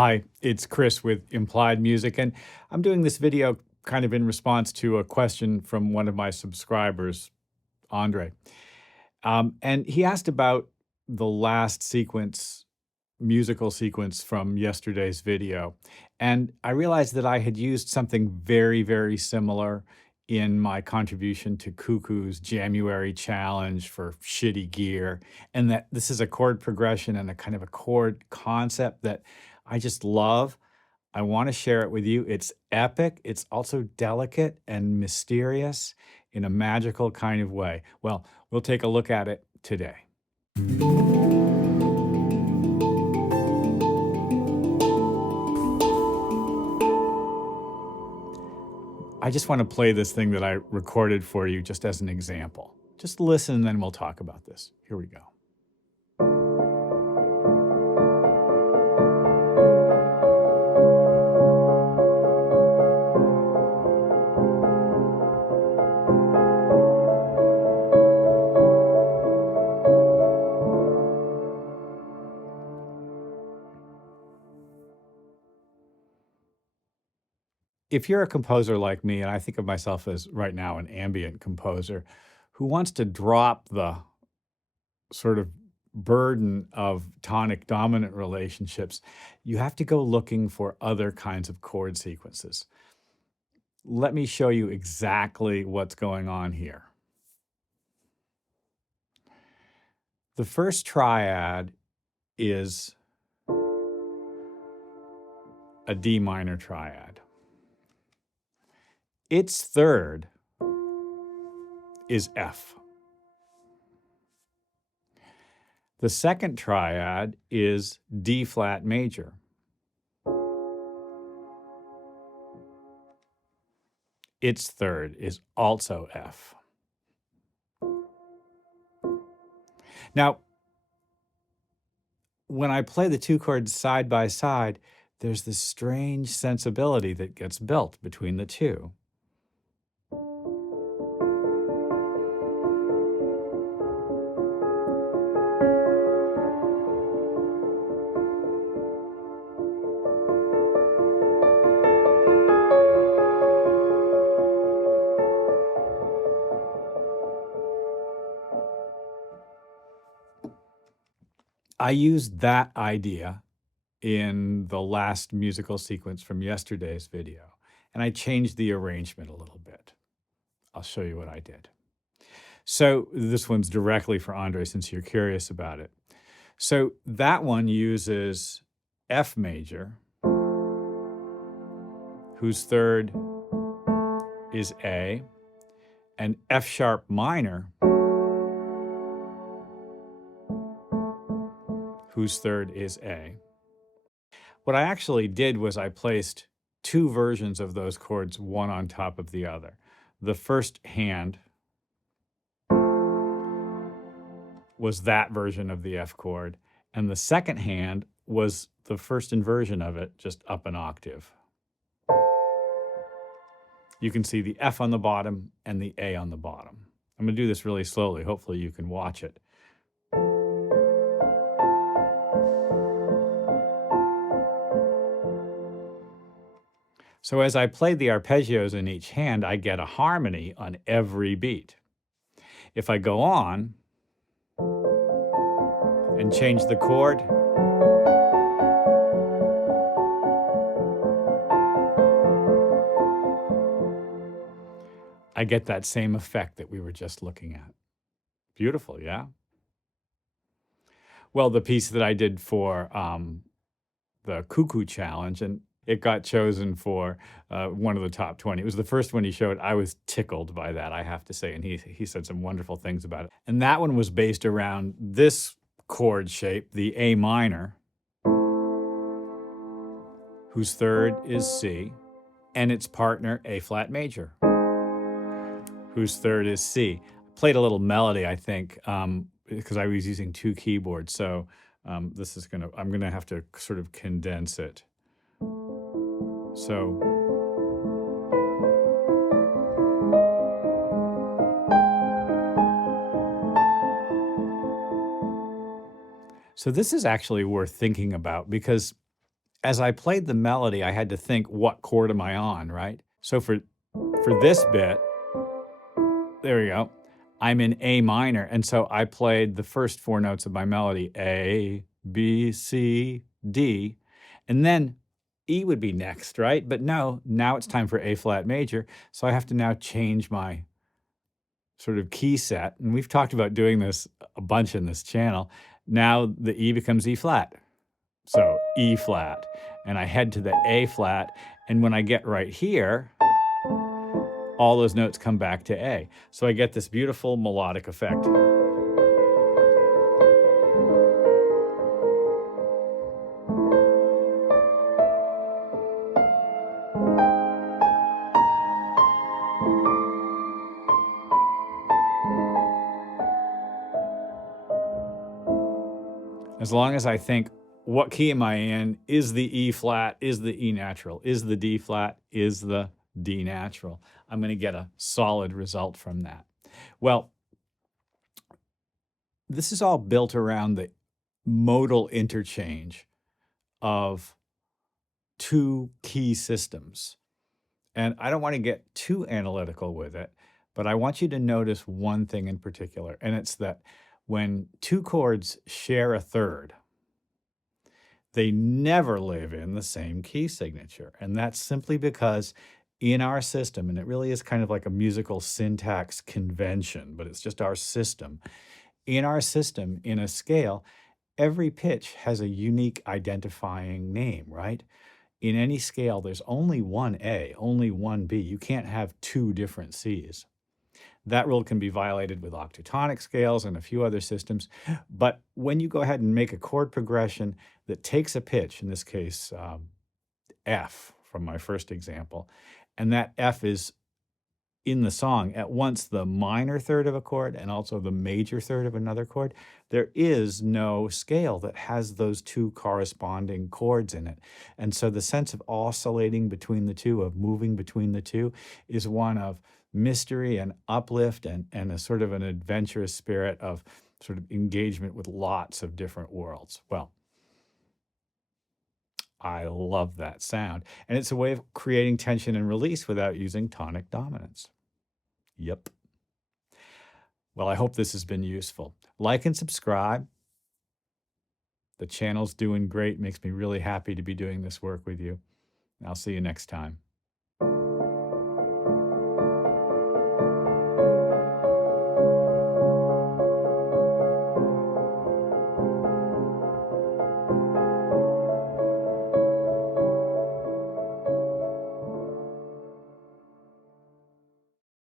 Hi, it's Chris with Implied Music, and I'm doing this video kind of in response to a question from one of my subscribers, Andre. And he asked about the last sequence, musical sequence from yesterday's video. And I realized that I had used something very, very similar in my contribution to Cuckoo's Jamuary challenge for shitty gear, and that this is a chord progression and a kind of a chord concept that I just love. I want to share it with you. It's epic. It's also delicate and mysterious in a magical kind of way. Well, we'll take a look at it today. I just want to play this thing that I recorded for you just as an example. Just listen and then we'll talk about this. Here we go. If you're a composer like me, and I think of myself as right now an ambient composer, who wants to drop the sort of burden of tonic dominant relationships, you have to go looking for other kinds of chord sequences. Let me show you exactly what's going on here. The first triad is a D minor triad. Its third is F. The second triad is D flat major. Its third is also F. Now, when I play the two chords side by side, there's this strange sensibility that gets built between the two. I used that idea in the last musical sequence from yesterday's video, and I changed the arrangement a little bit. I'll show you what I did. So this one's directly for Andre since you're curious about it. So that one uses F major, whose third is A, and F sharp minor, whose third is A. What I actually did was I placed two versions of those chords, one on top of the other. The first hand was that version of the F chord, and the second hand was the first inversion of it, just up an octave. You can see the F on the bottom and the A on the bottom. I'm going to do this really slowly. Hopefully you can watch it. So as I play the arpeggios in each hand, I get a harmony on every beat. If I go on and change the chord, I get that same effect that we were just looking at. Beautiful, yeah? Well, the piece that I did for the Cuckoo Challenge, and it got chosen for one of the top 20. It was the first one he showed. I was tickled by that, I have to say, and he said some wonderful things about it. And that one was based around this chord shape, the A minor, whose third is C, and its partner, A flat major, whose third is C. I played a little melody, I think, because I was using two keyboards, so I'm gonna have to sort of condense it. So this is actually worth thinking about because as I played the melody, I had to think, what chord am I on, right? So for this bit, there we go, I'm in A minor, and so I played the first 4 notes of my melody, A, B, C, D, and then E would be next, right? But no, now it's time for A flat major, so I have to now change my sort of key set, and we've talked about doing this a bunch in this channel. Now the E becomes E flat, so E flat, and I head to the A flat, and when I get right here, all those notes come back to A. So I get this beautiful melodic effect. As long as I think, what key am I in? Is the E flat? Is the E natural? Is the D flat? Is the D natural? I'm going to get a solid result from that. Well, this is all built around the modal interchange of 2 key systems. And I don't want to get too analytical with it, but I want you to notice one thing in particular, and it's that when 2 chords share a third, they never live in the same key signature. And that's simply because in our system, and it really is kind of like a musical syntax convention, but it's just our system. In our system, in a scale, every pitch has a unique identifying name, right? In any scale, there's only one A, only one B. You can't have 2 different Cs. That rule can be violated with octatonic scales and a few other systems. But when you go ahead and make a chord progression that takes a pitch, in this case, F from my first example, and that F is in the song at once the minor third of a chord and also the major third of another chord, there is no scale that has those 2 corresponding chords in it. And so the sense of oscillating between the 2, of moving between the 2, is one of mystery and uplift and a sort of an adventurous spirit of sort of engagement with lots of different worlds. Well, I love that sound. And it's a way of creating tension and release without using tonic dominance. Yep. Well, I hope this has been useful. Like and subscribe. The channel's doing great. Makes me really happy to be doing this work with you. I'll see you next time.